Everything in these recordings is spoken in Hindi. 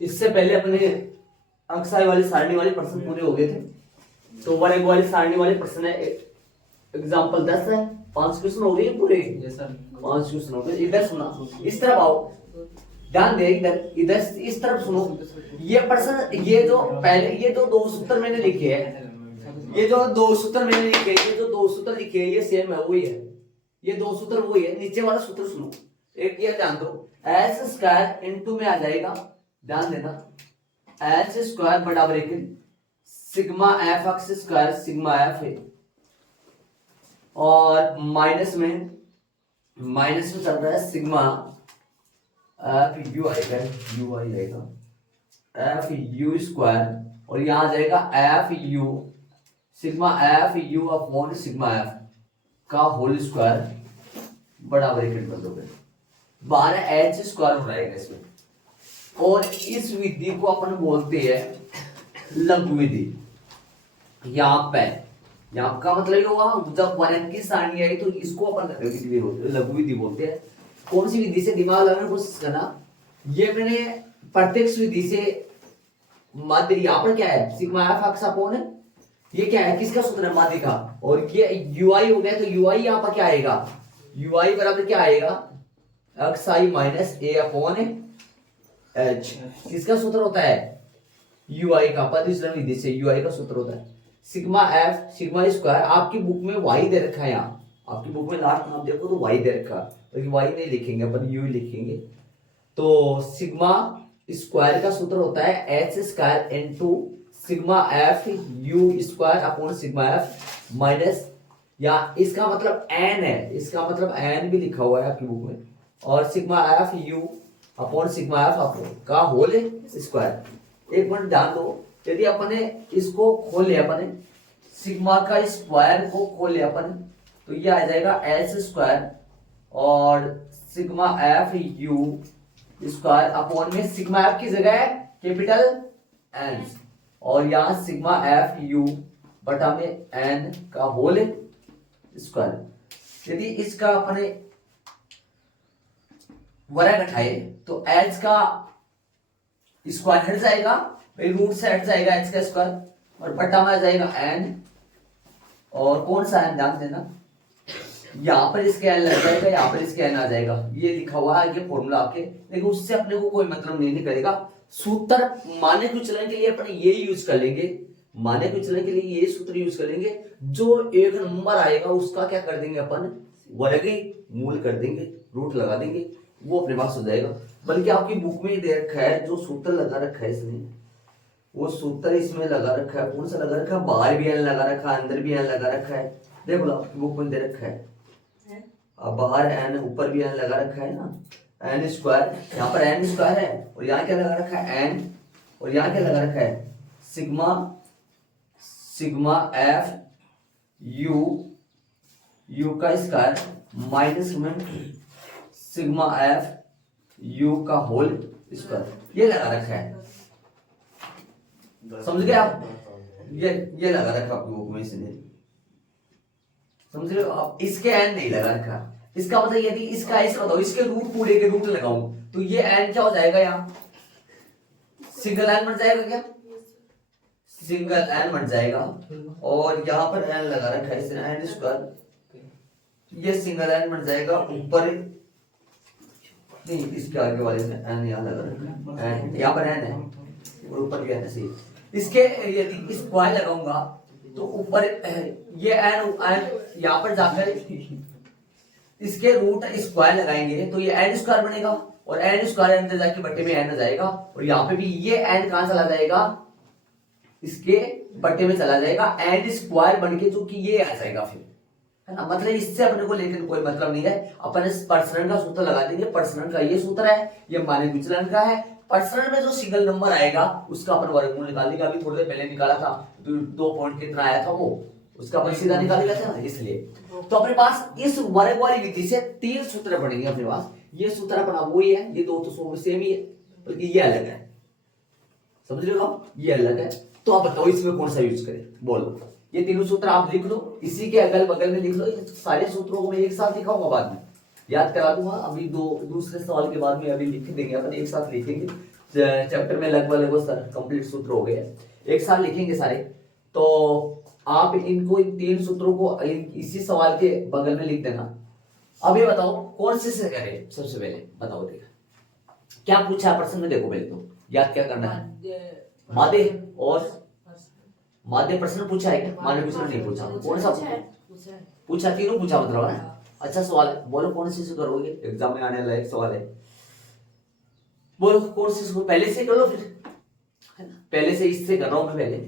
इससे पहले अपने अक्साई वाली सारणी वाले प्रश्न पूरे हो गए थे। तो वर्ग वाली सारणी वाले प्रश्न है, एग्जाम्पल 10 है, 5 क्वेश्चन हो गए पूरे। 5 क्वेश्चन हो गए। इधर सुना, इस तरफ आओ, ध्यान दे, इधर इधर इस तरफ सुनो। ये प्रश्न, ये जो पहले ये जो दो सूत्र मैंने लिखे हैं, ये जो दो सूत्र मैंने लिखे, ये जो दो सूत्र लिखे हैं, ये सेम है, वही है। ये दो सूत्र वही है। नीचे वाला सूत्र सुनो, एक ये ध्यान दो, एच स्क्वायर इनटू में आ जाएगा, ध्यान देना, एच स्क्वायर बराबर एक sigma F x square sigma F है, और माइनस में चल रहा है सिग्मा एफ यू आएगा, यू आई आएगा, एफ यू स्क्वायर, और यहां आ जाएगा F you sigma F you upon sigma F का होल स्क्वायर बराबर एक कर दोगे, बाहर एच स्क्वायर हो जाएगा इसमें। और इस विधि को अपन बोलते हैं लघु विधि। यहाँ पे यहाँ का मतलब ये हुआ, जब वर्ग की सारणी आई तो इसको अपन लघु विधि बोलते हैं। कौन सी विधि से, दिमाग लगाने की कोशिश करना। ये मैंने प्रत्यक्ष विधि से माध्य, यहाँ पर क्या है सिग्मा एफ एक्स अपॉन है, ये क्या है, किसका सूत्र है, माध्य का। और ये यूआई हो गया, तो यूआई यहाँ पर क्या आएगा, यूआई बराबर क्या आएगा, एक्स आई माइनस ए अपॉन एच। किसका सूत्र होता है, यूआई का, परिश्रम विधि से यूआई का सूत्र होता है सिग्मा एफ सिग्मा स्क्वायर। आपकी बुक में वाई दे रखा है, यहाँ आपकी बुक में लास्ट में आप देखो तो वाई दे रखा है, तो वाई नहीं लिखेंगे अपन, यू लिखेंगे। तो सिग्मा स्क्वायर का सूत्र होता है H square into sigma F you square upon sigma F minus, या इसका मतलब एन है, इसका मतलब एन भी लिखा हुआ है आपकी बुक में, और sigma F you upon sigma F upon का होल स्क्वायर। एक मिनट ध्यान दो, यदि अपने इसको खोले, अपने सिग्मा का स्क्वायर को खोले अपन, तो ये आ जाएगा एच स्क्वायर और sigma F you square upon में सिग्मा एफ की जगह है कैपिटल एन, और यहां सिग्मा एफ यू बटा में एन का होल स्क्वायर। यदि इसका अपने वर्ग उठाए तो एच का स्क्वायर हट जाएगा, रूट से हट जाएगा एच का स्क्वायर, और बटा में आ जाएगा एन, और कौन सा एन ध्यान देना, यहाँ पर इसके एन लग जाएगा, यहाँ पर इसके एन आ जाएगा। ये लिखा हुआ है ये फॉर्मूला आपके, लेकिन उससे अपने को कोई मतलब नहीं निकलेगा। सूत्र माने को चलन के लिए अपन ये यूज कर लेंगे, माने को चलन के लिए ये सूत्र यूज कर लेंगे। जो एक नंबर आएगा उसका क्या कर देंगे अपन, वर्ग मूल कर देंगे, रूट लगा देंगे, वो अपने पास हो जाएगा। बल्कि आपकी बुक में दे रखा है जो सूत्र लगा रखा है इसने, वो सूत्र इसमें लगा रखा है, कौन सा लगा रखा है, बाहर भी एन लगा रखा है, अंदर भी एन लगा रखा है। देखो आपकी बुक में दे रखा है, अब बाहर एन, ऊपर भी एन लगा रखा है ना, एन स्क्वायर, यहाँ पर एन स्क्वायर है, और यहाँ क्या लगा रखा है एन, और यहाँ क्या लगा रखा है सिग्मा सिग्मा एफ यू का स्क्वायर माइनस में सिग्मा एफ यू का होल स्क्वायर, ये लगा रखा है। समझ गए आप, ये लगा रखा आपकी बुक में इसने, समझ रहे हो आप। इसके एन नहीं लगा रखा, इसका मतलब यदि इसका ऐसा बताओ, इसके रूट पूरे के रूट लगाऊं तो ये एन क्या हो जाएगा, यहाँ सिंगल एन बन जाएगा, क्या सिंगल एन बन जाएगा, और यहाँ पर एन लगा रखा है इसने एन स्क्वायर, ये सिंगल एन बन जाएगा। ऊपर नहीं, इसके आगे वाले में एन यहाँ लगा रखा है, यहाँ पर एन है और ऊपर भी एन है सही। इसके यदि स्क्वायर लगाऊंगा तो ऊपर ये एन यहाँ पर जाकर इसके रूट स्क्वायर लगाएंगे तो ये एन स्क्वायर बनेगा, और एन स्क्वायर अंदर जाके बट्टे में एन आ जाएगा, और यहाँ पे भी ये एन कहां चला जाएगा, इसके बट्टे में चला जाएगा, एन स्क्वायर बन के जो कि ये आ जाएगा फिर, है ना। मतलब इससे अपने को लेकिन कोई मतलब नहीं है, अपन इस प्रसरण का सूत्र लगा देंगे। प्रसरण का ये सूत्र है, ये माने विचलन का है। प्रसरण में जो सिंगल नंबर आएगा उसका अपन वर्गमूल निकाल देंगे। अभी थोड़ी देर पहले निकाला था, तो 2 पॉइंट कितना आया था वो, उसका अपन सीधा निकाल लेते हैं ना, इसलिए। तो अपने पास इस वर्ग वाली विधि से 3 सूत्र पड़ेंगे अपने पास। ये सूत्र अपना वही है, ये 2 तो सेम ही है, बल्कि ये अलग है, समझ रहे हो आप, ये अलग है। तो आप बताओ इसमें कौन सा यूज करें, बोलो। ये तीनों सूत्र आप लिख लो, इसी के अगल बगल में लिख लो, सारे सूत्रों को मैं एक साथ दिखाऊंगा बाद में, याद करा दूंगा अभी, दूसरे सवाल के बाद में अभी लिख देंगे अपन, एक साथ लिखेंगे। चैप्टर में लगभग कंप्लीट सूत्र हो गए, एक साथ लिखेंगे सारे। तो आप इनको, इन 3 सूत्रों को इसी सवाल के बगल में लिख देना। अब ये बताओ कौन से करें, सबसे पहले बताओ, देखा क्या पूछा प्रश्न में, देखो पहले तो याद क्या करना है। मादे और मादे प्रश्न पूछा है क्या? मादे प्रश्न नहीं पूछा, कौन सा पूछा? तीनों पूछा मतलब है। अच्छा सवाल है, बोलो कौन से करोगे, एग्जाम में आने वाला एक सवाल है, बोलो कौन से पहले से कर लो फिर, है ना? पहले से इससे कर रहा हूं मैं पहले,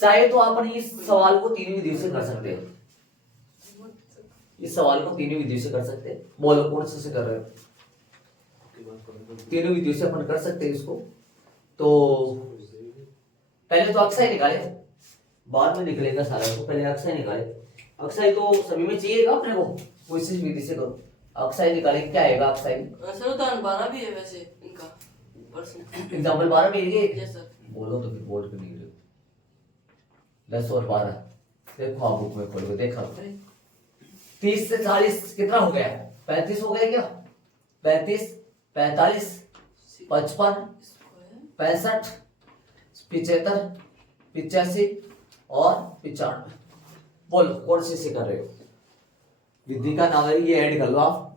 चाहे तो अपन इस सवाल को 3 विधियों से कर सकते हैं, इस सवाल को 3 विधियों से कर सकते हैं। बोलो कौन से कर रहे हो? 3 विधियों से अपन कर सकते हैं इसको। तो पहले तो अक्षय निकाले, बाद में निकलेगा सारा, तो पहले अक्षय निकाले। अक्षय तो सभी में चाहिएगा अपने को, कोई विधि से करो। अक्षय निकाले, क्या आएगा अक्षय? सर तो 12 भी है वैसे इनका प्रश्न, एग्जाम्पल 12 भी है। Yes sir. बोलो तो फिर बोल के नहीं रहे। 10 और 12 देखो, आप बुक में खोल के देखा, 30 से 40 कितना हो गया? 35 हो गया क्या? 35, 45, 55, 65, 75, 85 और 95। बोलो कौन से कर रहे हो? विधि का नाम है, ये ऐड कर लो आप।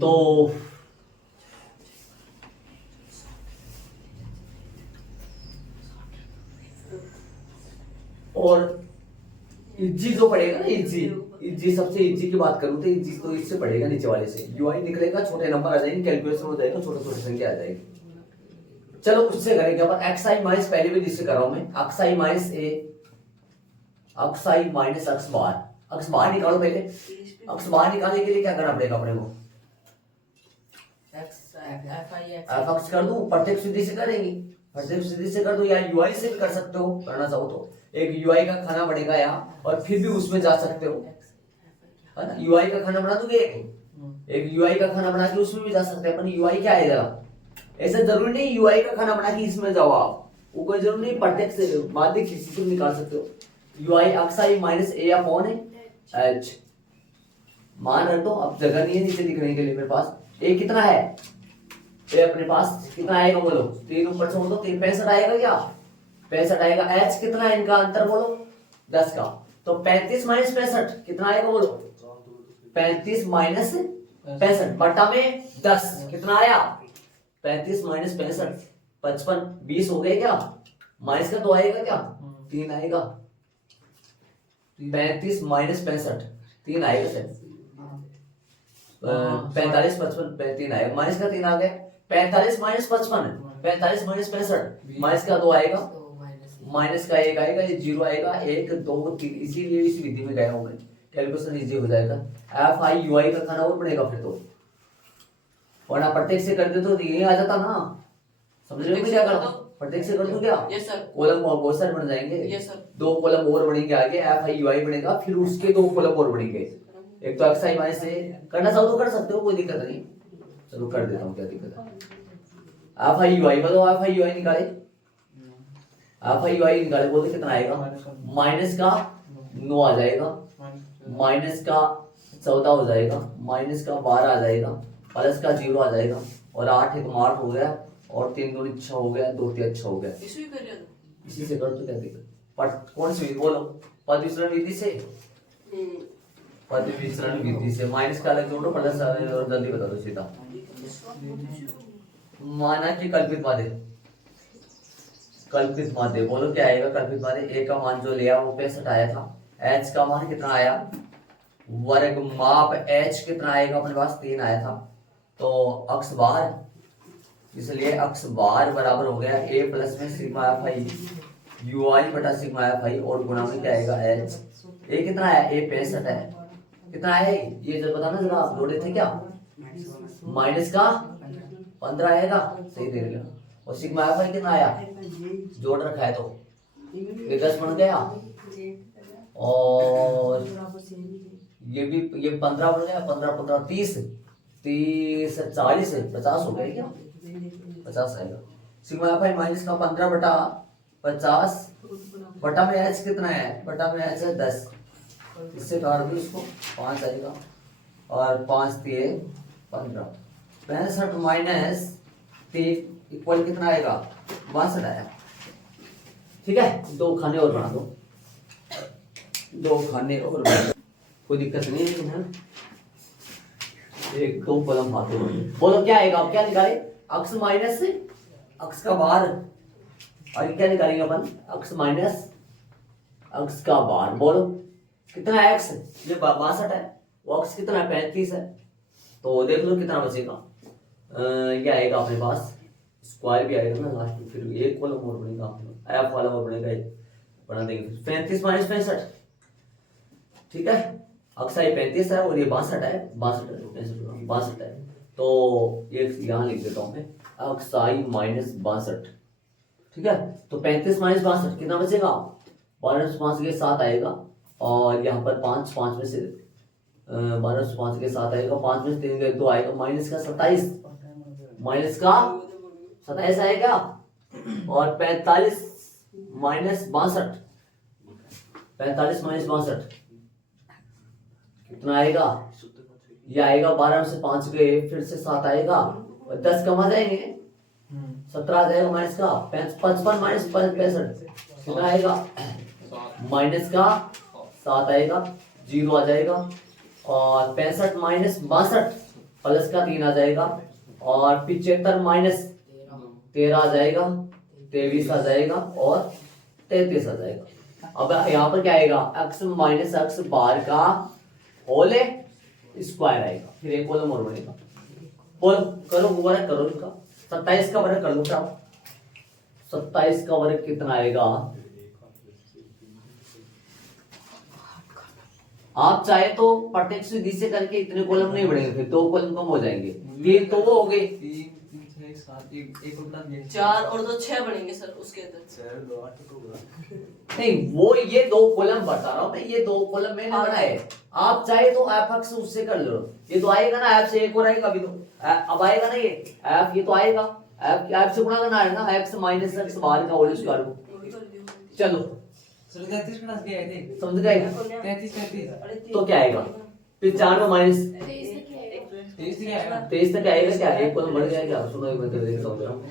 तो और इजी जो पड़ेगा ना, इजी सबसे इजी की बात करूं तो इजी तो इससे पड़ेगा, नीचे वाले से यूआई निकलेगा, छोटे नंबर आ जाएंगे, कैलकुलेशन हो जाएगा, छोटे छोटे संख्या आ जाएगी। चलो उससे करेंगे अपन। एक्साई माइनस, पहले भी जिससे कर रहा हूं मैं, एक्साई माइनस ए, एक्साई माइनस एक्स बार। एक्स बार निकालो पहले। एक्स बार निकालने के लिए क्या करना पड़ेगा अपने को? एफ एक्स कर दूं, प्रत्यक्ष विधि से करेंगे, प्रत्यक्ष विधि से कर दो, या यूआई से भी कर सकते हो, करना चाहो तो। एक यूआई का खाना बनेगा यहाँ, और फिर भी उसमें जा सकते हो, है ना? यूआई का खाना बना दोगे, एक यूआई का खाना बना के उसमें भी जा सकते हैं अपन। यूआई क्या है जरा, ऐसा जरूरी नहीं यूआई का खाना बना के इसमें जाओ आप, वो कोई जरूरी नहीं, प्रत्यक्ष से माध्य किसी से निकाल सकते हो। यूआई एक्साई माइनस ए अपॉन एच, मान रख दो, अब जगह नहीं है नीचे लिखने के लिए मेरे पास। ए कितना है? ए अपने पास कितना आएगा बोलो? 3 ऊपर से बोलो, 3 65 आएगा क्या? 65 आएगा। एच कितना है इनका अंतर बोलो? 10 का। तो 35 माइनस 65 कितना आएगा बोलो? 35 माइनस 65 बटा में 10 कितना आया? 35 माइनस 65 55, 20 हो गए क्या? माइनस का 2 आएगा क्या? 3 आएगा। 35 माइनस 65 3 आएगा सर। 45 55 3 आएगा, माइनस का 3 आ गया। 45 माइनस 55, 45 माइनस 65 माइनस का 2 आएगा, माइनस का 1 आएगा, ये 0 आएगा, 1 2 3। इसीलिए इस विधि में गया हूं मैं, कैलकुलेशन इजी हो जाएगा। एफ आई यू आई का खाना और बढ़ेगा फिर तो, वरना प्रत्येक से करते तो ये आ जाता ना। समझ रहे हो क्या करता हूं? प्रत्येक से कर दूं क्या? Yes sir. कॉलम बहुत सारे बन जाएंगे। Yes sir. 2 कॉलम और बढ़ेंगे आगे, एफ आई यू आई बनेगा, फिर उसके 2 कॉलम और बढ़ेंगे। एक तो एक्स आई माइनस से करना चाहो तो कर सकते हो, कोई दिक्कत नहीं। चलो कर देता हूँ, क्या दिक्कत है? एफ आई यू आई बताओ, एफ आई यू आई निकाले, एफ आई यू आई निकाले, बोलते कितना आएगा? माइनस का 9 आ जाएगा, माइनस का 14 हो जाएगा, माइनस का 12 आ जाएगा, प्लस का 0 आ जाएगा, और 8 एक 8 हो गया, और 3 2 6 हो गया, 2 3 6 हो गया। इसी से कर तो क्या दिक्कत? पर कौन सी विधि बोलो? पद विसरण विधि से, पद विसरण विधि से। माइनस का अलग जोड़ो, प्लस और जल्दी बता दो सीधा। माना कि कल्पित माध्य, कल्पित माध्य बोलो क्या आएगा? कल्पित माध्य ए का मान जो लिया वो 65 आया था, एच का मान कितना आया? वर्ग माप एच कितना आएगा अपने पास? 3 आया था। तो अक्स बार, इसलिए अक्स बार बराबर हो गया ए प्लस में सिग्मा एफ आई यू आई बटा सिग्मा एफ आई, और गुणा में क्या आएगा? एच। ए कितना आया? ए 65 है, कितना है ये जब बताना जरा, आप जोड़े थे क्या? माइनस का 15 आएगा, सही दे रहे हो। और सिग्मा एफ आई कितना आया? जोड़ रखा है तो ये 10 बन गया, और ये भी ये 15 बन गया, 15 15 30 30 40 50 हो गया क्या? 50 आएगा। सिग्मा एफ आई माइनस का 15 बटा 50 बटा में एच कितना है? बटा में एच है 10, इससे काट दो इसको, 5 आएगा और 5 3 15। 65 माइनस 3 इक्वल कितना आएगा? 62 आया। ठीक है, 2 खाने और बना दो, 2 खाने और बना दो, कोई दिक्कत नहीं है। 1 2 कॉलम फालतू बोलो क्या आएगा? अब क्या निकाले? अक्स माइनस अक्स का बार, और क्या निकालेंगे अपन? अक्स माइनस अक्स का बार। बोलो कितना है एक्स? ये 62 है, वो अक्स कितना है? 35 है। तो देख लो कितना बचेगा। ये आएगा अपने पास, स्क्वायर भी आएगा ना लास्ट में, फिर एक कॉलम और बनेगा, एफ वाला और बनेगा, बना देंगे। 35 माइनस 65, ठीक है, अक्स आई 35 है और ये 62 है, 62 है। तो ये यहाँ लिख देता हूँ मैं, अक्स आई माइनस 62, ठीक है। तो 35 माइनस 62 कितना बचेगा? 12 से 5 के 7 आएगा, और यहाँ पर 5 में से 12 से 5 के 7 आएगा, 5 में से 3 के 2 आएगा, माइनस का 27, माइनस का 27 आएगा, और 45 माइनस 62, 45 माइनस 62 कितना आएगा? ये आएगा 12 में से 5 गए, फिर से 7 आएगा, और 10 कम आ जाएंगे, 17 आ जाएगा, माइनस का 55 माइनस 65 कितना आएगा? माइनस का 7 आएगा, 0 आ जाएगा, और 65 माइनस 62 प्लस का 3 आ जाएगा, और 75 माइनस 13 आ जाएगा, 23 आ जाएगा, और 33 आ जाएगा। अब यहाँ पर क्या आएगा? एक्स माइनस एक्स बार का होल स्क्वायर आएगा, फिर एक कॉलम और बनेगा। बोलो करो वर्क करो इनका। 27 का वर्ग कर लो क्या? 27 का वर्ग कितना आएगा? आप चाहे तो प्रत्यक्ष विधि से करके इतने कॉलम नहीं बढ़ेंगे, फिर 2 कॉलम कम हो जाएंगे। 3 तो वो हो गए, 4 और 2 6 बनेंगे सर उसके अंदर। नहीं वो ये 2 कॉलम बता रहा हूँ मैं, ये 2 कॉलम मैंने बनाए। आप चाहे तो एफ एक्स उससे कर लो, ये तो आएगा ना, एफ से एक और आएगा अभी तो, अब आएगा ना ये एफ, ये तो आएगा एफ से गुणा करना है ना, एक्स माइनस एक्स बाहर का होल स्क्वायर को। चलो समझ गए? 33 तो क्या आएगा? 95 माइनस 23 तक आएगा क्या? एक कॉलम बढ़ गया क्या? सुनो मैं तो देख समझ रहा हूँ।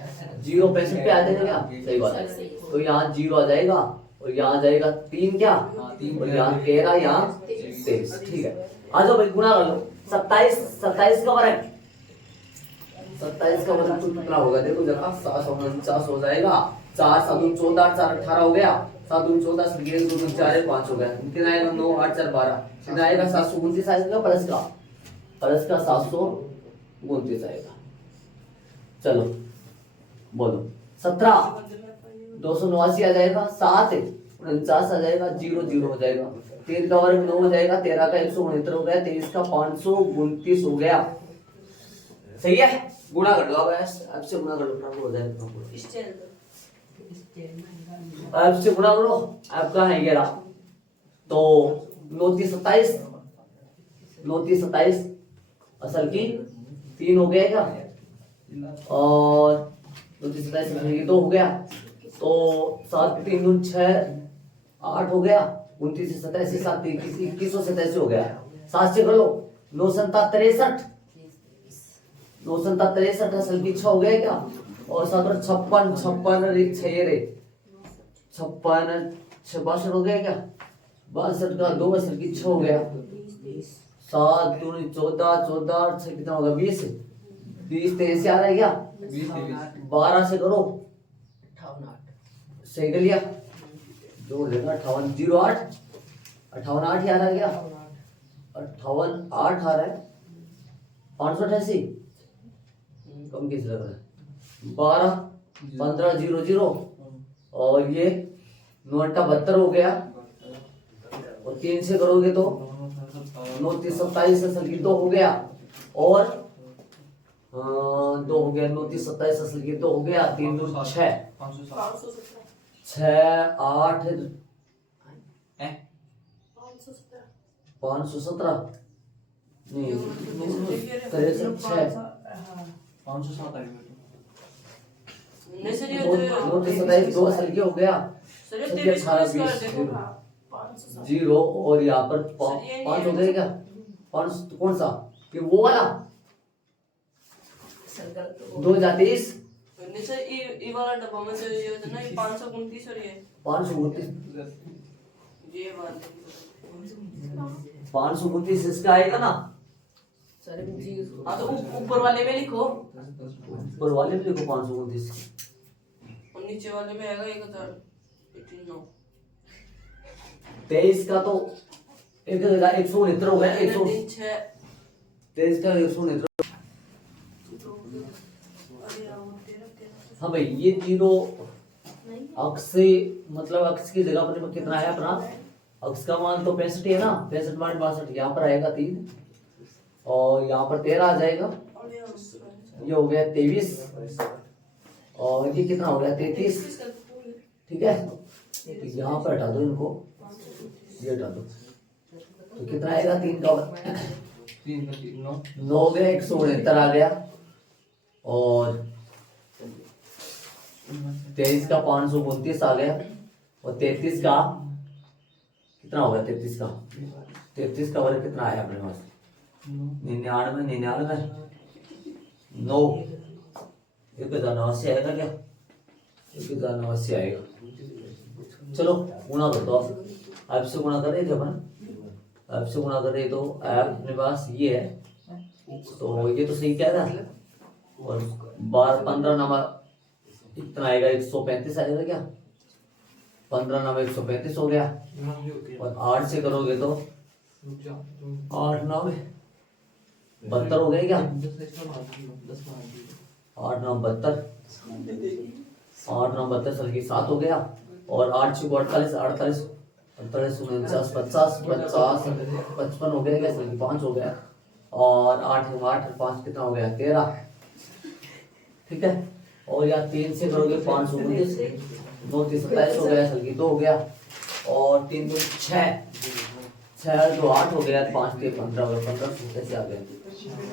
0 65 पे आ जाएगा क्या? सही बात है। तो यहाँ 0 आ जाएगा, और यहाँ आ जाएगा 3 क्या? और यहाँ 13, यहाँ 23, ठीक है। आ जाओ भाई गुणा कर लो। 27 का वर्ग, 27 का वर्ग तो कितना होगा? देखो जरा, 749 हो जाएगा, 4 7 14 4 18 हो गया, 7 14 11 2 4 5 हो गया, कितना आएगा? 9 8 4 12, कितना आएगा? 729 आएगा, प्लस का 729 आएगा। चलो बोलो 17 289 आ जाएगा, 7 49 आ जाएगा, 0 0 हो जाएगा, 3 का वर्ग 9 हो जाएगा, 13 का 169 हो गया, 23 का 529 हो गया। सही है, गुणा कर लो अब, आपसे गुणा कर लो, हो जाएगा। आपसे गुणा करो, आपका है 11, तो 9 27 असल की 3 हो गया क्या? और 9 27 2 हो गया, तो 7 3 6 8 हो गया, 29 87 7 21 87 हो गया। 7 से कर लो, 9 7 63 असल की 6 हो गया क्या? और 7 56 56 हो गया क्या? 62 का 2 असल की 6 हो गया, 7 2 14 14 6 कितना होगा? 20 23 से आ रहा है क्या? 12 से करो, 58 सही कर लिया, जोड़ लेना 58 0 8 58 8 ही आ रहा है क्या? 58 8 आ रहा है, 588 कम किस लग रहा है? 12 15 0 0, और ये 9 72 हो गया, और 3 से करोगे तो 9 30 27 असल की 2 हो गया, और 2 हो गया, 9 30 27 असल की 2 हो गया, 3 2 6 6 8 517 नहीं 63 6 2 असल की हो गया, 18 20 जीरो और यहाँ पर सर, ये नहीं 5 है। हो गया क्या? 5 कौन सा? ये वो वाला 2023 नहीं सर, ये वाला डब्बा में से ये होता है ना, ये 529 और ये 529 ये वाला 529 इसका आएगा ना? हाँ तो ऊपर वाले में लिखो ऊपर वाले में देखो 529 और नीचे वाले में आएगा 1089। 23 का तो 169 हो गया। 3 23 का 169। हाँ भाई ये तीनों अक्ष से मतलब अक्ष की जगह पर कितना है अपना? अक्ष का मान तो 65 है ना, 65 मान 62 यहाँ पर आएगा 3 और यहाँ पर 13 आ जाएगा। ये हो गया 23 और ये कितना हो गया 33। ठीक है, तो यहाँ पर हटा दो इनको, ये हटा दो तो कितना आएगा? 3 का 9 हो गया, 169 आ गया और 23 का 529 आ गया और 33 का कितना हो गया? 33 का वर्ग कितना आया अपने पास? 99 9 1089 आएगा क्या? 1089 आएगा। चलो गुणा कर दो, अब से गुणा कर रहे थे अपन, अब से गुणा कर रहे तो अपने पास ये है तो ये तो सही कह रहा है और 15 नंबर इतना आएगा 135 आएगा क्या? 15 नंबर 135 हो गया और 8 से करोगे तो 8 9 72 हो गए क्या? 8 9 72 8 9 72 साल की 7 हो गया और 8 6 48 48 48 49 50 50 55 हो गया क्या? साल की 5 हो गया और 8 8 5 कितना हो गया? 13। ठीक है, और यहाँ 3 से करोगे 529 2 3 27 हो गया, साल की 2 हो गया और 3 2 6 2 8 हो गया, 5 3 15 हो गया, 15 कैसे आ गया?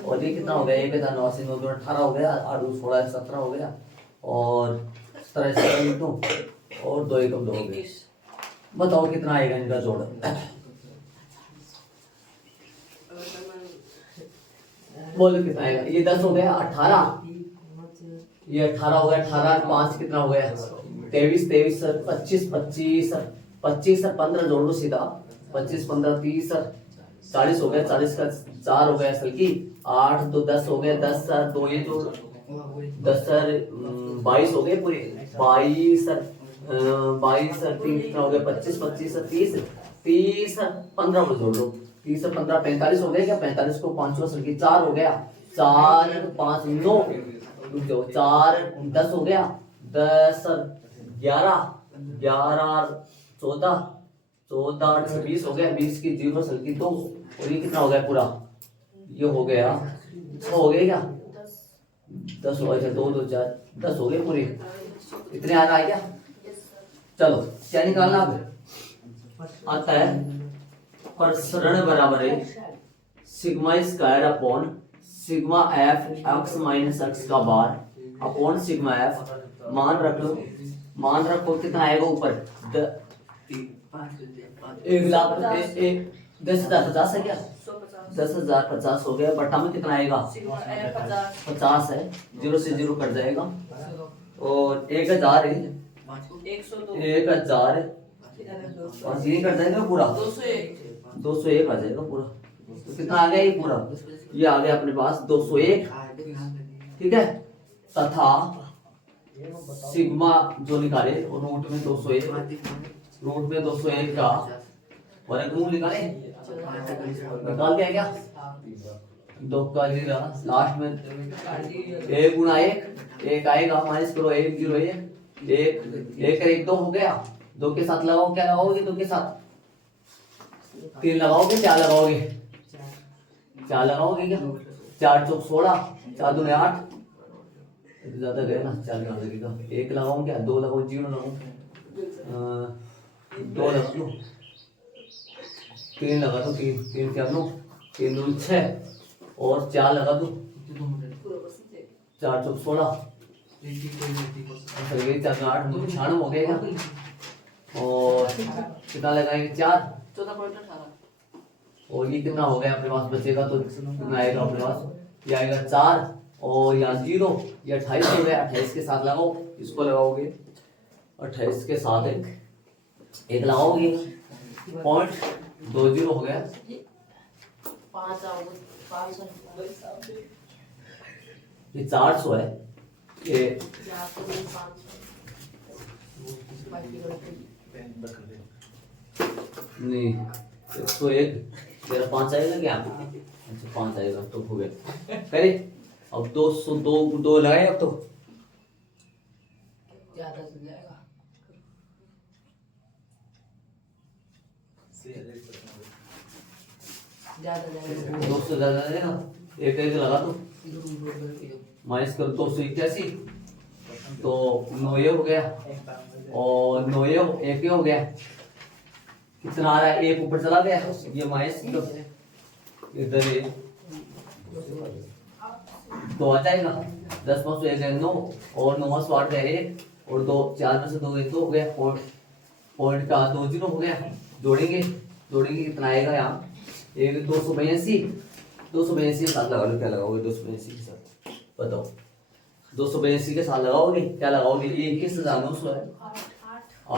और ये कितना हो गया? 1089 9 2 18 हो गया, 8 2 16 17 हो गया और 17 2 और 2 1 2 हो गया। बताओ कितना आएगा इनका जोड़? बोलो कितना आएगा? ये 10 हो गया, 18 ये 18 हो गया, 18 5 कितना हो गया? 23 23 25 25 25 15 जोड़ लो सीधा, 25 15 30 40 हो गया, 40 का 4 हो गया, साल की 8 2 10 हो गया, 10 2 ये जोड़ 10 22 हो गए पूरे, 22 22 3 कितना हो गया? 25 25 30 30 15 को जोड़ लो, 30 15 45 हो गया क्या? 45 को 5 साल की 4 हो गया, 4 5 9 4 10 हो गया, 10 11 11 14 14 8 20 हो गया, 20 की 0 साल की 2 और ये कितना हो गया पूरा? ये हो गया 6 हो गया क्या? 10 हो गया, 2 2 4 10 हो गए पूरे। इतने याद आ गया? चलो क्या निकालना आता है? प्रसरण बराबर है sigma square upon sigma F x minus x का बार अपॉन सिग्मा एफ। मान रखो कितना आएगा ऊपर? 10,050 है क्या? 10,050 हो गया, बटा में कितना आएगा? 50 है, 0 से 0 कट जाएगा और 1000 है, 1000 और ये कट जाएगा पूरा, 201 आ जाएगा पूरा। तो कितना आ गया ये पूरा? ये आ गया अपने पास 201। ठीक है, तथा सिग्मा जो निकाले रूट में 201, रूट में 201 का वर्गमूल निकाले, निकाल दिया क्या? 2 का 0 लास्ट में 1 गुणा 1 आएगा, माइनस करो 1 0 1 1 1 2 हो गया, 2 के साथ लगाओ, क्या लगाओगे? 2 के साथ 3 लगाओगे, क्या लगाओगे? 4 लगाओगे क्या? 4 चौक 16, 4 दूनी 8, ज्यादा गए ना, 4 कहाँ लगेगा? 1 लगाऊं क्या? 2 लगाओ, 0 लगाऊं, 2 लगा दो, 3 लगा दो, 3 क्या लो? 3 दूनी 6 और 4 लगा दो, 4 चौक 16, 4 8 96 हो गया। और कितना लगाएंगे 4 14.18 और ये कितना हो गया अपने पास बचेगा तो कितना आएगा अपने पास ये आएगा 4 और यहाँ 0 ये 28 हो गया 28 के साथ लगाओ इसको लगाओगे 28 के साथ एक लगाओगे 0.20 हो गया 500 ये 400 है ये नहीं 101 तेरा 5 आएगा क्या अच्छा 5 आएगा तो हो गया करे अब 202 लगाए अब तो ज्यादा चल जाएगा ज्यादा जाएगा 200 ज्यादा है ना एक एक लगा दो माइनस करो 281 तो 9 ये हो गया और 9 ये एक ये हो गया कितना आ रहा है एक ऊपर चला गया ये माइनस इधर ये तो आ जाएगा 10 5 1 9 और 9 5 8 गया 1 और 2 4 में से 2 1 हो गया पॉइंट का 2 0 हो गया जोड़ेंगे कितना आएगा यहाँ एक 282 के साथ लगा लो क्या लगाओगे 282 के साथ बताओ 282 के साथ लगाओगे क्या लगाओगे ये 21,900 है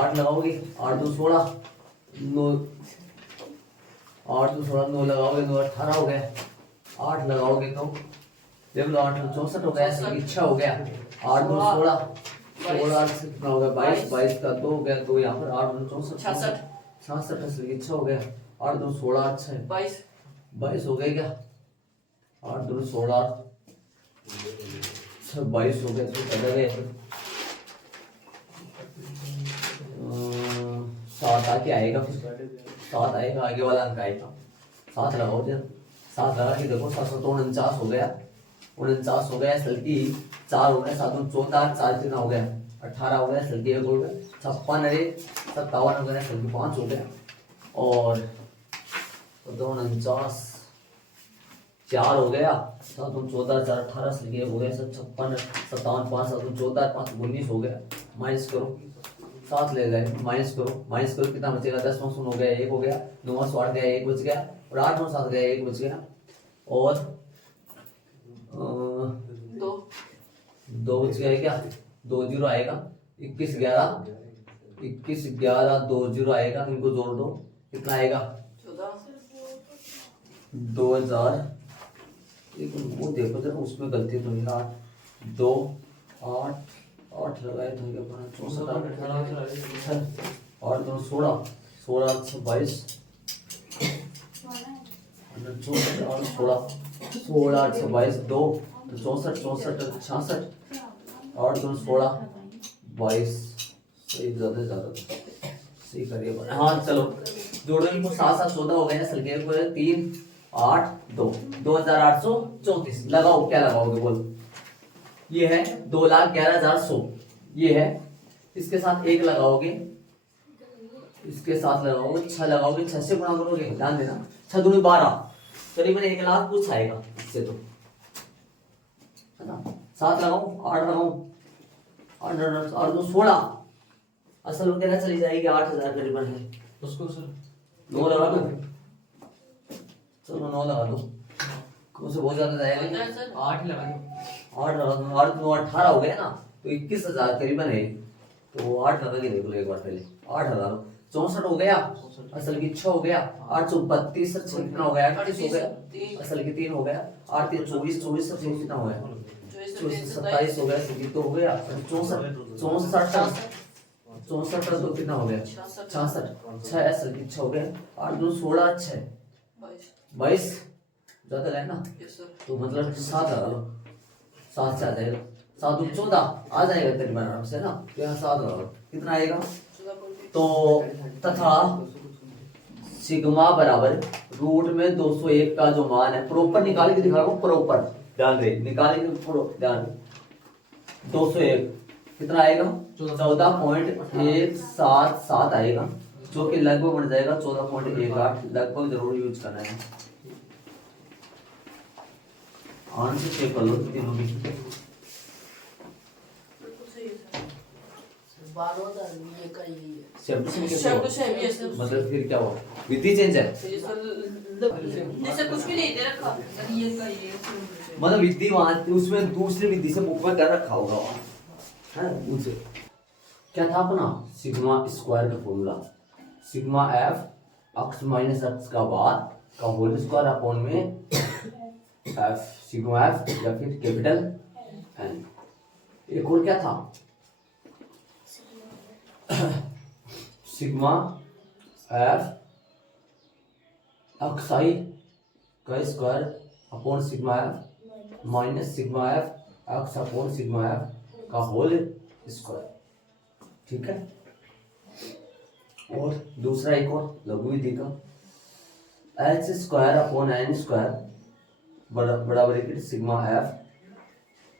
8 लगाओगे 8 2 16 9 8 2 16 9 लगाओगे 9 18 हो गया 8 लगाओगे तो देख लो 8 64 हो गया इच्छा हो गया 8 2 16 16 से कितना हो गया 22 का 2 हो गया 2 यहाँ पर 8 2 64 66 से इच्छा हो गया 8 2 16 8 6 22 हो गया क्या 8 2 16 22 हो गया तो कट गए 7 आके आएगा 7 आएगा आगे वाला अंक आएगा 7 लगाओ जरा 7 लगा के देखो 7 तो 49 हो गया 49 हो गया सल्की 4 हो गया 7 14 4 कितना हो गया 18 हो गया सल्की 1 हो गया 56 अरे 57 हो गया सल्की 5 हो गया और 49 4 हो गया 7 14 4 18 सल्की 1 हो गया 56 57 5 7 14 5 19 हो गया माइनस करो 7 ले गए माइनस करो कितना बचेगा 10 9 हो गया 1 हो गया 9 8 गया 1 बच गया और 8 9 7 गया 1 बच गया और 2 बच गया क्या 2 0 आएगा 21 11 2 0 आएगा इनको जोड़ दो कितना आएगा 2000 एक वो देखो जरा उसमें गलती तो नहीं 2 8 8 लगाए थे क्या बना 64 18 और 2 16 16 22 16 16 22 2 तो 64 66 और 2 16 22 सही ज्यादा सही करिए हाँ चलो जोड़ो इनको 7 7 14 हो गए ना सलगे को 3 8 2 2834 लगाओ क्या लगाओगे बोलो ये है 2,11,100 ये है इसके साथ 1 लगाओगे इसके साथ लगाओगे 6 लगाओगे 6 से गुणा करोगे ध्यान देना 6 दूनी 12 करीबन 1 लाख कुछ आएगा इससे तो है ना 7 लगाओ 8 लगाओ 8 और 2 16 असल में क्या चली जाएगी 8,000 करीबन है उसको सर 9 लगा दो चलो 9 लगा दो उससे बहुत ज्यादा जाएगा 8 ही लगा दो 8 लगा दो 8 9 18 हो गया ना तो 21,000 करीबन है तो 8 लगा के देख लो एक बार पहले 8,000 64 हो गया असल की 6 हो गया 832 से 6 कितना हो गया 38 हो गया असल की 3 हो गया 8 3 24 24 से 6 कितना हो गया 27 हो गया असल तो हो गया 64 64 64 तो कितना हो गया 66 6 असल की 6 हो गया 8 2 16 6 22 ज्यादा है ना तो मतलब 7 लगा लो 7 से आ जाएगा 7 2 14 आ जाएगा तेरे आराम से ना यहाँ 7 लगा लो कितना आएगा तो तथा सिग्मा बराबर रूट में 201 का जो मान है प्रॉपर निकाल के दिखा रहा हूँ प्रॉपर ध्यान दे निकाल के ध्यान 201 कितना आएगा 14.177 आएगा जो कि लगभग बन जाएगा 14.18 लगभग जरूर यूज करना है आंसर चेक कर लो तीनों की 12 था ये का यही है सेम टू सेम कैसे सब हुआ? कुछ है ये सब मतलब फिर क्या हुआ? विधि चेंज है, ये सब जैसे कुछ भी नहीं दे रखा ये का ये मतलब विधि वहां उसमें दूसरी विधि से बुक में कर रखा होगा वहां, है उनसे। क्या था अपना सिग्मा स्क्वायर का formula, sigma F x minus x का बाद का होल स्क्वायर अपॉन में एफ सिग्मा एफ या फिर कैपिटल एन। एक और क्या था सिग्मा एफ एक्स आई का square upon sigma F minus sigma F X upon sigma F का होल स्क्वायर, ठीक है। और दूसरा एक और लघु विधि का H square upon N square बराबर है sigma F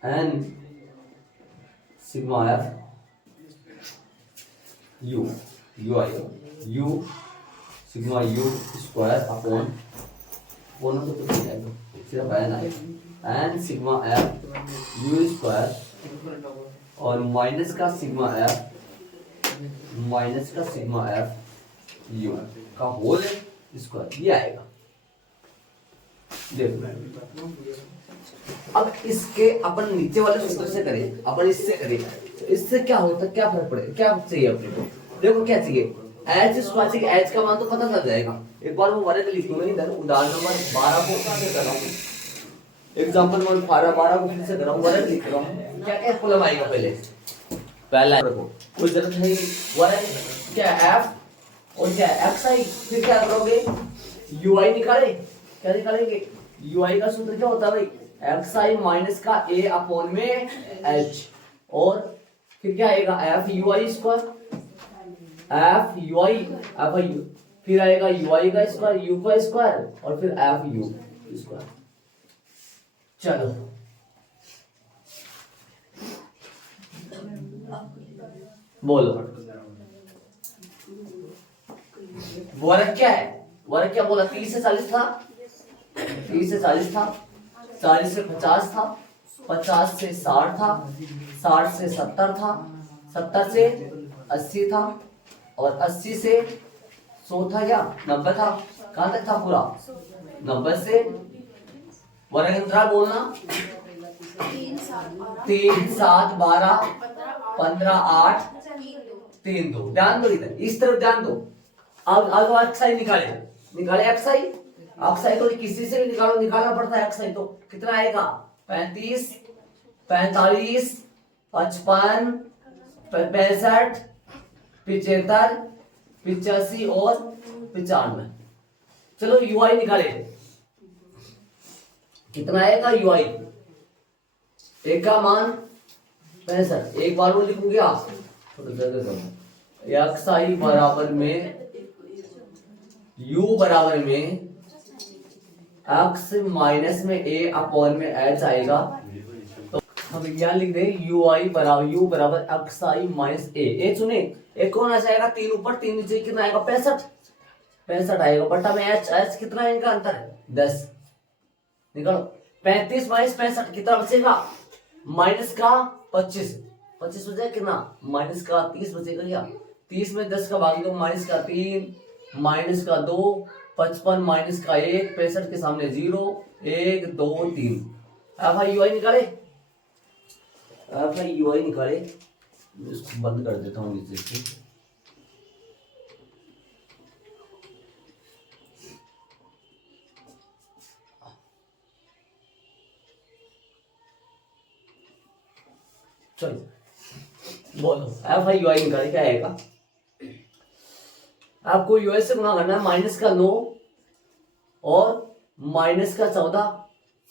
N sigma F U U आएगा U sigma U square upon तो कुछ नहीं आएगा सिर्फ एन आएगा N sigma F you square और माइनस का सिग्मा एफ यू का होल स्क्वायर, ये आएगा। देखो अब इसके अपन नीचे वाले सूत्र से करें, अपन इससे करें तो इससे क्या होता है, क्या फर्क पड़ेगा, क्या चाहिए अपने को? देखो क्या चाहिए, एच स्क्वायर चाहिए, एच का मान तो पता चल जाएगा। एक बार वो वर्ग लिख दूंगा इधर, उदाहरण नंबर 12 को फिर से कर रहा हूँ, एग्जांपल नंबर 12 को फिर से कर रहा हूँ, वर्ग लिख रहा हूँ। क्या क्या कॉलम आएगा पहला रखो, कोई जरूरत नहीं, वर्ग क्या एफ और क्या एक्स आई, फिर क्या करोगे यू आई निकाले, क्या निकालेंगे यू आई का सूत्र क्या होता है भाई, एक्स आई माइनस का ए अपॉन में एच, और फिर क्या आएगा F you I square, F you I F I, फिर आएगा यू आई का स्क्वायर यू का स्क्वायर और फिर एफ यू स्क्वायर। चलो बोलो वर्ग क्या है, वर्ग क्या बोला, 30 से 40 था, 30 से 40 था, 40 से 50 था, 50 से 60 था, 60 से 70 था, 70 से 80 था और 80 से 100 था, क्या 90 था, कहां तक था पूरा 90 से। वर्ग अंतराल बोलना 3 7 12 15 8 3 2, ध्यान दो इधर, इस तरफ ध्यान दो। अब एक्साई निकाले एक्साई तो किसी से भी निकालना पड़ता है एक्साई, तो कितना आएगा 35 45 55 65 75 85 और 95। चलो यूआई निकाले, कितना आएगा यूआई, एक का मान 65, एक बार वो लिखूंगे आप एक्स आई बराबर में u बराबर में x माइनस में a अपॉन में h आएगा, तो हम यहाँ लिख दें u बराबर एक्स आई माइनस ए सुने, एक कौन आ जाएगा 3 ऊपर 3 नीचे, कितना आएगा 65 आएगा, बटा में h कितना है इनका अंतर है 10, निकालो 35 माइनस 65 कितना बचेगा, माइनस का 25 हो जाएगा, कितना माइनस का 30 बचेगा, क्या 30 में 10 का भाग दो, माइनस का 3 माइनस का 2 55 माइनस का 1 65 के सामने 0 1 2 3। एफ आई यू आई निकाले, इसको बंद कर देता हूँ नीचे से। चलो बोलो एफ आई यू आई निकाले, क्या आएगा, आपको यूएस से गुणा करना है, माइनस का 9 और माइनस का 14,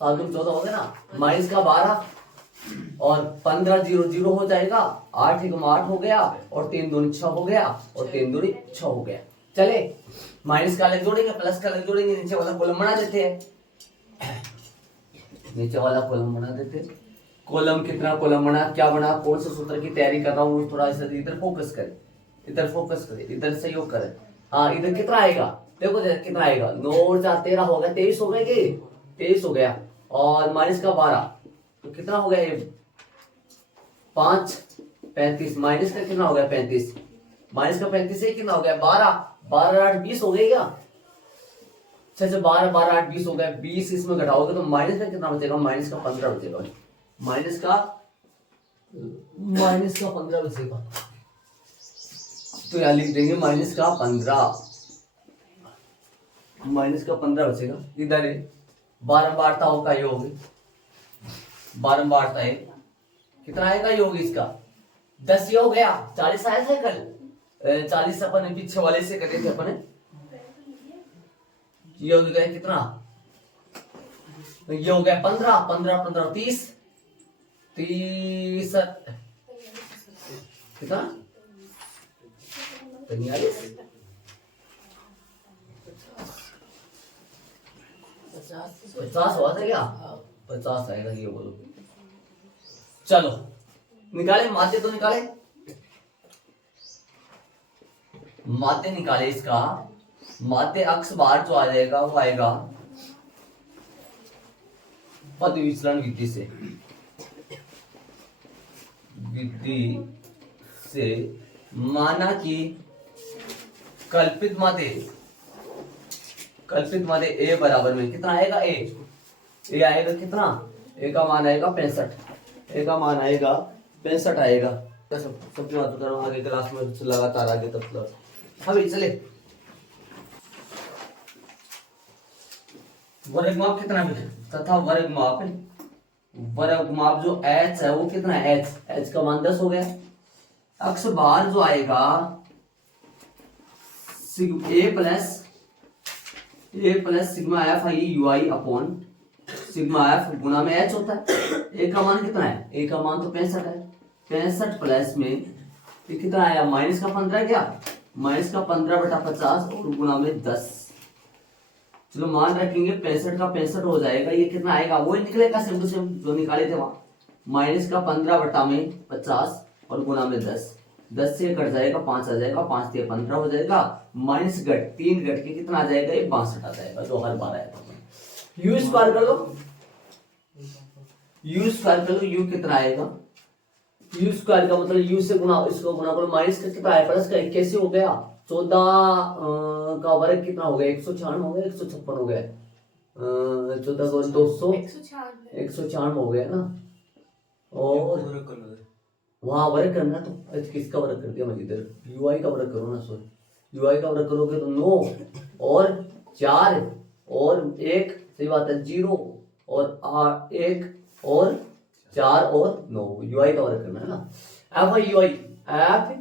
7 दूनी 14 हो गया ना, माइनस का 12 और 15 0 0 हो जाएगा, 8 1 8 हो गया और 3 दूनी 6 हो गया और 3 दूनी 6 हो गया। चले माइनस का अलग जोड़ेंगे, प्लस का अलग जोड़ेंगे, नीचे वाला कॉलम बना देते हैं, नीचे वाला कॉलम बना देते हैं। कॉलम कितना कॉलम बना, क्या बना, कौन से सूत्र की तैयारी कर रहा हूँ, थोड़ा सा इधर फोकस करें, इधर सहयोग करें। हाँ इधर कितना आएगा, देखो कितना आएगा, 9 और 4 13 हो गया, 23 हो गए कि 23 हो गया, और माइनस का 12 तो कितना हो गया, ये 5 35 माइनस का कितना हो गया 35, माइनस का 35 से कितना हो गया 12, 12 8 20 हो गई क्या? अच्छा अच्छा 12 12 8 20 हो गया, 20 इसमें घटाओगे तो माइनस का कितना बचेगा, माइनस का 15 बचेगा, माइनस का 15 बचेगा। तो यहाँ लिख देंगे माइनस का 15, माइनस का 15 बचेगा। इधर 12 का योग, 12 है कितना आएगा योग इसका 10 ये हो गया, 40 आया था कल, 40 अपन पीछे वाले से करे थे अपन, ये हो गया कितना, ये हो गया 15 15 15 30 30 कितना 45 50 हुआ था क्या, 50 आएगा ये बोलो। चलो निकाले माध्य, तो निकाले माध्य, निकाले इसका माध्य अक्ष बाहर जो आ जाएगा वो आएगा पद विचलन विधि से, विधि से माना कि कल्पित माध्य ए बराबर में कितना आएगा, ए आएगा कितना, ए का मान आएगा 65, ए का मान आएगा 65 आएगा। सबकी बात करो आगे क्लास में लगातार आगे तक अभी चले। वर्ग माप कितना है तथा वर्ग माप जो h है वो कितना है, h का मान 10 हो गया। अक्ष बाहर जो आएगा A plus sigma F I U I upon sigma F गुना में h होता है। ए का मान कितना है, ए का मान तो 65 है, 65 प्लस में ये कितना आया माइनस का 15 क्या, माइनस का 15/50 और गुना में 10। चलो मान रखेंगे 65 का 65 हो जाएगा, ये कितना आएगा वही निकलेगा सेम टू सेम जो निकाले थे वहां, माइनस का 15/50 और गुना में 10, 10 से कट जाएगा 5 आ जाएगा, 5 से 15 हो जाएगा, माइनस घट 3 घट के कितना आ जाएगा, ये 62 आ जाएगा जो हर बार आएगा। यू स्क्वायर कर लो, यू स्क्वायर कर लो, यू कितना आएगा, यू स्क्वायर का मतलब यू से गुना, इसको गुना करो, माइनस का कितना आया प्लस का 81 हो गया, 14 का वर्ग कितना हो गया 196 हो गया, 156 हो गया, 14 को 200 196 हो गया ना। और वहां वर्ग करना तो किसका वर्ग कर दिया मैं इधर, यूआई का वर्ग करो ना, सॉरी यूआई का वर्ग करोगे तो 9 और 4 और 1, सही बात है 0 और 1 और 4 और 9, यूआई का वर्ग करना है ना। F I UI F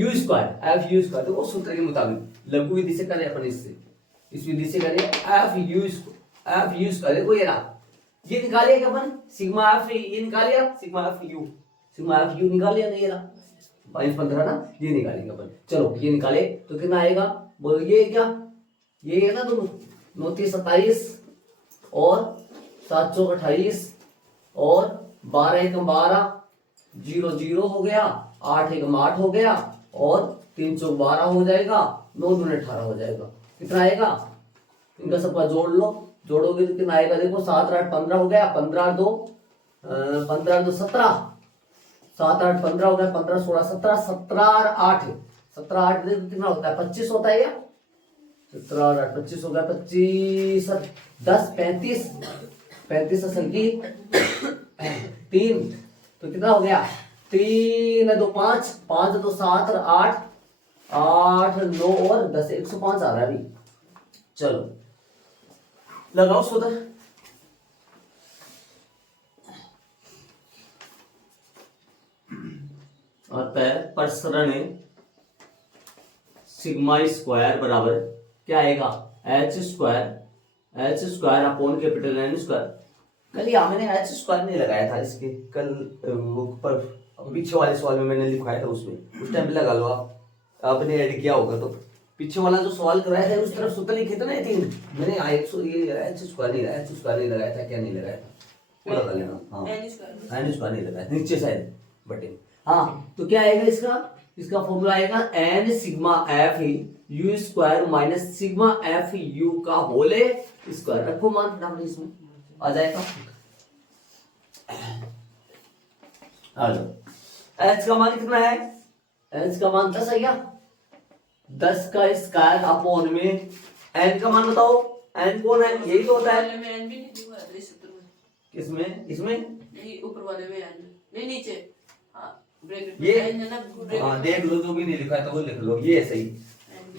you square तो वो सूत्र के मुताबिक लघु विधि से करें अपन, इससे इस विधि से करें एफ यू स्क्वायर देखो ये निकालिए क्या अपन, सिग्मा एफ ये निकालिए, सिग्मा एफ यू निकाल लिया, नहीं ये रहा 5 15 ना, ये निकालेंगे अपन। चलो ये निकाले तो कितना आएगा बोलो, ये क्या ये है ना दोनों 9 3 27 और 7 चौक 28 और 12 1 12 0 0 हो गया, 8 1 8 हो गया और 3 चौक 12 हो जाएगा, 9 दूनी 18 हो जाएगा। कितना आएगा इनका सबका जोड़ लो, जोड़ोगे तो कितना आएगा देखो 7 8 15 हो गया, 15 2 17, 7 8 15 हो गया, 15 16 17, 17 और 8 देखो कितना होता है 25 होता है क्या, 17 और 8 25 हो गया, 25 10 35 असल की 3 तो कितना हो गया 3 2 5 5 2 7 और 8 8 9 और 10 105 आ रहा है अभी। चलो लगाओ सूत्र, अतः प्रसरण सिग्मा स्क्वायर बराबर क्या आएगा h square upon capital N square. कल यहाँ मैंने एच स्क्वायर नहीं लगाया था इसके, कल पर पीछे वाले सवाल में मैंने लिखवाया था, उसमें उस टाइम पे लगा लो आपने ऐड किया होगा तो पीछे वाला जो सवाल कराया था उस तरफ सूत्र लिखे थे ना, आई थिंक मैंने एच स्क्वायर नहीं लगाया था, क्या नहीं लगाया था वो लगा लेना, हाँ एन स्क्वायर नहीं लगाया नीचे शायद बटे, हाँ तो क्या आएगा इसका फॉर्मूला आएगा N sigma F you square minus sigma F you का होले स्क्वायर, रखो मान फटाफट इसमें आ जाएगा। हेलो h का मान कितना है, h का मान 10 है क्या, 10 का स्क्वायर अपॉन में n का मान बताओ, n कौन है, यही तो होता है। वाले में n भी नहीं लिखा है इस सूत्र में। किसमें, इसमें नहीं ऊपर वाले में n नहीं, नीचे हाँ ब्रैकेट ये n है ना, ब्रैकेट हाँ देख लो, जो भी नहीं लिखा है तो वो लिख लो, ये है सही,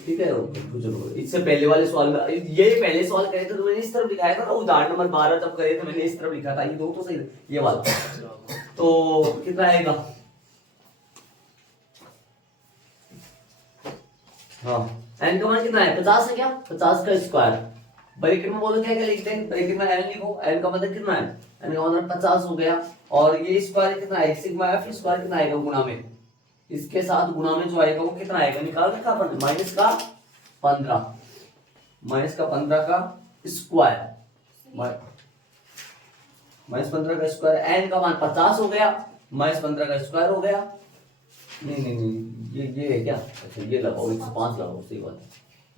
ठीक है। चलो इससे पहले वाले सवाल में ये पहले सवाल करे थे तो मैंने इस तरफ लिखाया था ना, उदाहरण नंबर 12 जब करे थे मैंने इस तरफ लिखा था, ये दो तो सही, ये वाला तो कितना आएगा, हाँ n का मान कितना है, 50 है क्या, 50 का स्क्वायर, ब्रैकेट में बोलो क्या क्या लिखते हैं, ब्रैकेट में n लिखो, n का मतलब कितना है, n का मतलब 50 हो गया, और ये स्क्वायर कितना है, सिग्मा f स्क्वायर कितना आएगा गुणा में, इसके साथ गुणा में जो आएगा वो कितना आएगा, निकाल रखा अपन, माइनस का 15, माइनस का 15 का स्क्वायर, माइनस 15 का स्क्वायर, n का मान 50 हो गया, माइनस 15 का स्क्वायर हो गया, नहीं नहीं नहीं ये है क्या, अच्छा ये लगाओ 105 लगाओ, सही बात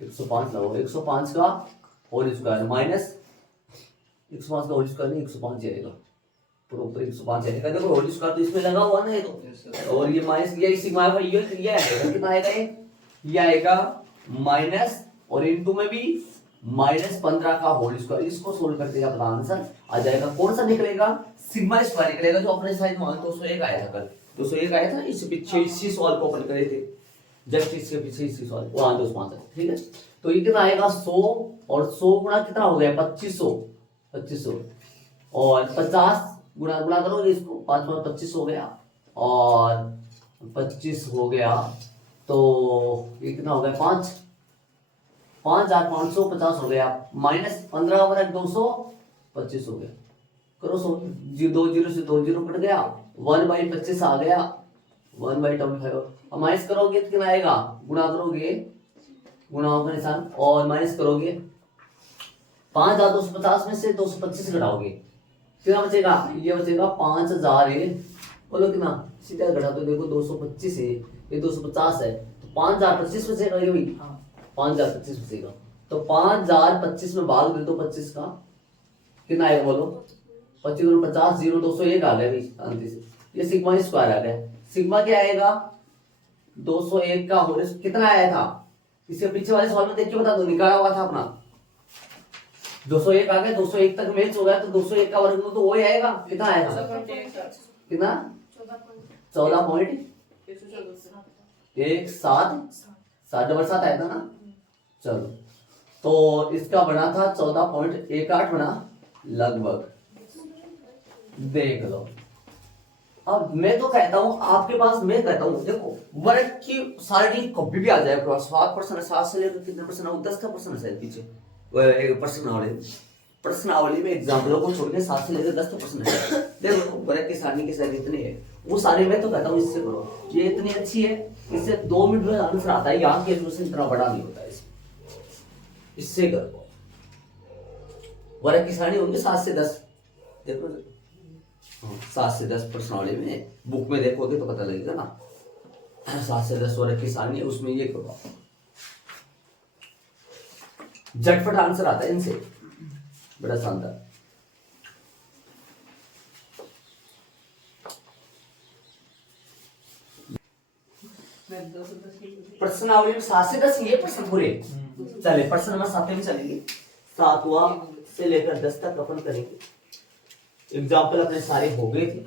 है 105 लगाओ, 105 का होल स्क्वायर माइनस 105 का होल स्क्वायर नहीं 105 आएगा, प्रॉपर 105 आएगा, देखो होल स्क्वायर तो इसमें लगा हुआ ना ये तो, और ये माइनस ये सिग्मा है, ये आएगा कितना आएगा, ये आएगा माइनस, और इनटू में भी माइनस 15 का होल स्क्वायर, इसको सोल्व करते अपना आंसर आ जाएगा, कौन सा निकलेगा, सिग्मा स्क्वायर निकलेगा, जो अपने साइड में 201 आया था कल, 201 आया था, इससे पीछे इसी सवाल को अपन करे थे, जस्ट इसके पीछे इसी सवाल वो आंसर 205, ठीक है। तो ये कितना आएगा 100, और 100 गुणा कितना हो गया 2500, और 50 गुणा गुणा करोगे इसको, 5 5 25 हो गया, और 25 हो गया, तो ये कितना हो गया 5550 हो गया, माइनस 15 बराबर 225 हो गया, करो 100, 2 0 से 2 0 कट गया, 1/25 आ गया, 1/25, अब माइनस करोगे तो कितना आएगा, गुणा करोगे, गुणाओं का निशान, और माइनस करोगे 5250 में से 225 घटाओगे, कितना बचेगा, ये बचेगा 5000 है, बोलो कितना, सीधा घटा तो देखो 225 है, ये 250 है, तो 5025 बचेगा, ये भी 5025 बचेगा, तो 5025 में भाग दे दो 25 का, कितना आएगा बोलो, 25 और 50 0 201 आ गया भाई शांति से, ये सिग्मा स्क्वायर आ गया, सिग्मा क्या आएगा 201 का होल कितना आया था, इसके पीछे वाले सवाल में देख के बता दो, निकाला हुआ था अपना, 201 आ गया, 201 तक मैच हो गया, तो 201 का वर्गमूल तो वही आएगा, कितना आएगा, कितना 14.17 आया था ना, चलो तो इसका बना था 14.18 बना लगभग, देख लो। अब मैं तो कहता हूं आपके पास, मैं कहता हूं देखो वर्ग की सारणी कभी भी आ जाए, 7% 7 से लेकर कितने परसेंट, 10% है पीछे प्रश्नावली में एग्जाम्पलों को छोड़ के 7 से लेकर 10% है, देखो वर्ग की सारणी की साइज इतनी है, वो सारे मैं तो कहता हूँ इससे करो, ये इतनी अच्छी है, इससे 2 मिनट में आंसर आता है, यहाँ के क्वेश्चन इतना बड़ा नहीं होता है, इससे करो, वर्ग की सारणी होंगे 7 से 10, देखो 7 से 10 प्रश्नावली में बुक में देखोगे तो पता लगेगा ना, 7 से 10 वर्ग की सारणी है, उसमें ये करो, झटपट आंसर आता है इनसे, बड़ा शानदार। प्रश्नावली में 7 से 10 ये प्रश्न पूरे चले, प्रश्न नंबर 7 में चलेंगे, 7वां से लेकर 10 तक अपन करेंगे, एग्जाम्पल अपने सारे हो गए थे।